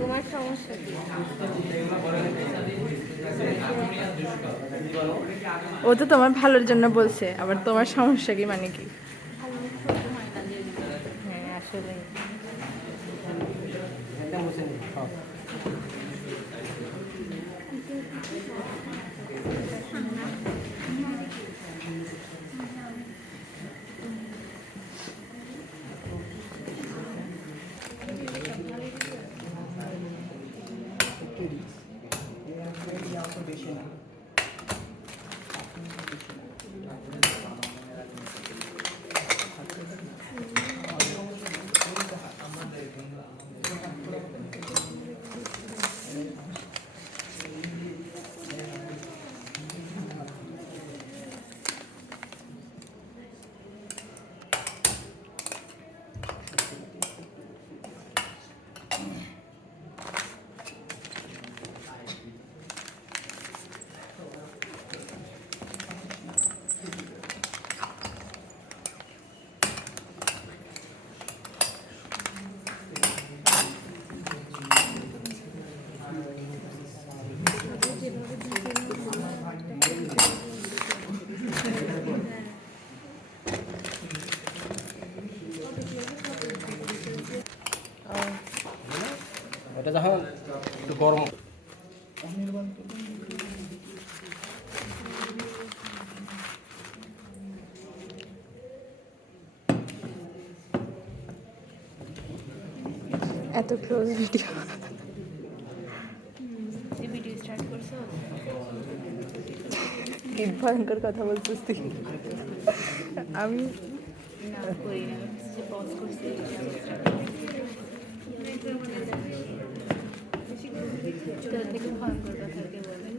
তোমার সমস্যা কি? ও তো তোমার ভালোর জন্য বলছে, আবার তোমার সমস্যা কি মানে কি? ভালো সহ্য হয় না যে। হ্যাঁ আসলে এটা যখন একটু গরম এত ক্লোজ ভিডিও। ভিডিও স্টার্ট করছো? কি ভয়ঙ্কর কথা বলছিস তুই। আমি না করি না, পজ করছি। তোর থেকে ভয়ঙ্কর কথা কে বলে?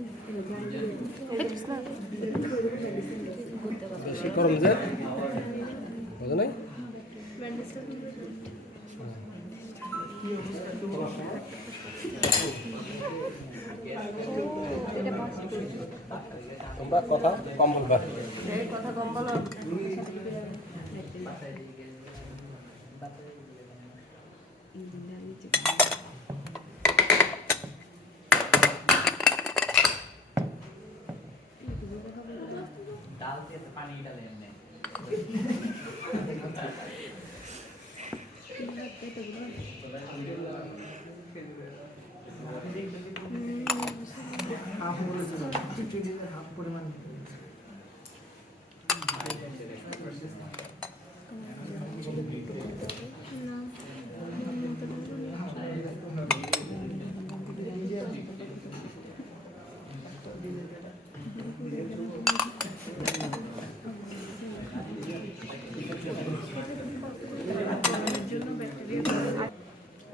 বেশি গরম যে বুঝো নাই তোমরা কথা কম বলবা। কথা কম বলো।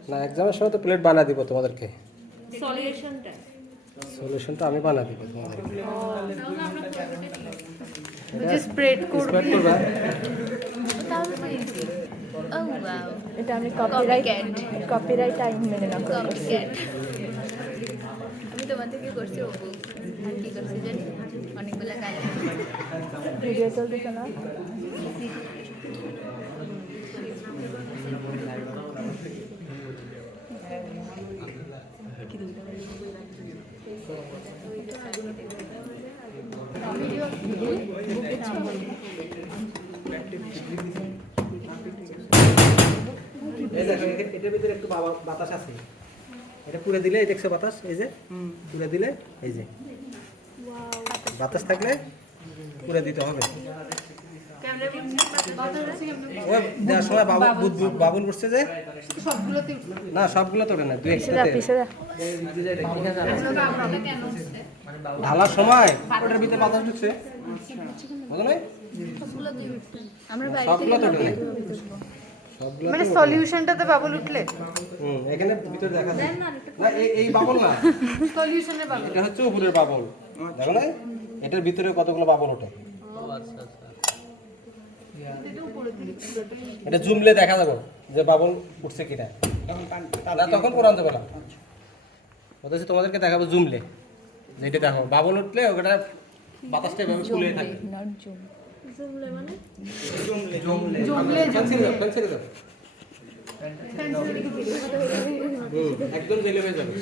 না এক্সামের সময় তো প্লেট বানা দিব তোমাদেরকে। সলিউশনটা সলিউশনটা আমি বানা দিব তোমাদেরকে। যে স্প্রেড করব স্প্রেড করবা তাহলে তো ইজি। ও ওয়াও, এটা আমি কপিরাইট আইন মেনে না করব। কপিক্যাট। আমি তোমার থেকে করছি ও আর কি করছি জানি, অনেকগুলা কাজ। ভিডিও চলতেছে না। এই দেখো এটার ভিতরে একটু বাতাস আছে, এটা পুরো দিলে এই দেখছো বাতাস, এই যে পুরো দিলে এই যে বাতাস থাকলে পুরো দিতে হবে। ওই দেওয়ার সময় বাবুল উঠছে যে না সবগুলো তোড়ে না, দুই একটাতে ঢালার সময় ওটার ভিতরে বাতাস ঢুকছে বুঝো নাই, সবগুলো তোড়ে নাই, সবগুলো মানে সলিউশনটাতে বাবল উঠলে এখানে ভিতরে দেখা যায় না, এই বাবল না, সলিউশনের বাবল এটা হচ্ছে উপরের বাবল, দেখো না এটার ভিতরে কতগুলো বাবল ওঠে। এটা জুমলে দেখা যাবে যে বাবল উঠছে কিনা, না তখন কোরআন যাবে না, অথচ তোমাদেরকে দেখাবো জুমলে, যেটা দেখো বাবল উঠলে ওটা বাতাসটা এভাবে ফুলে থাকে। জুমলে মানে জমলে পেন্সিল দাও, পেন্সিল দাও। একদম জেলে হয়ে যাবে।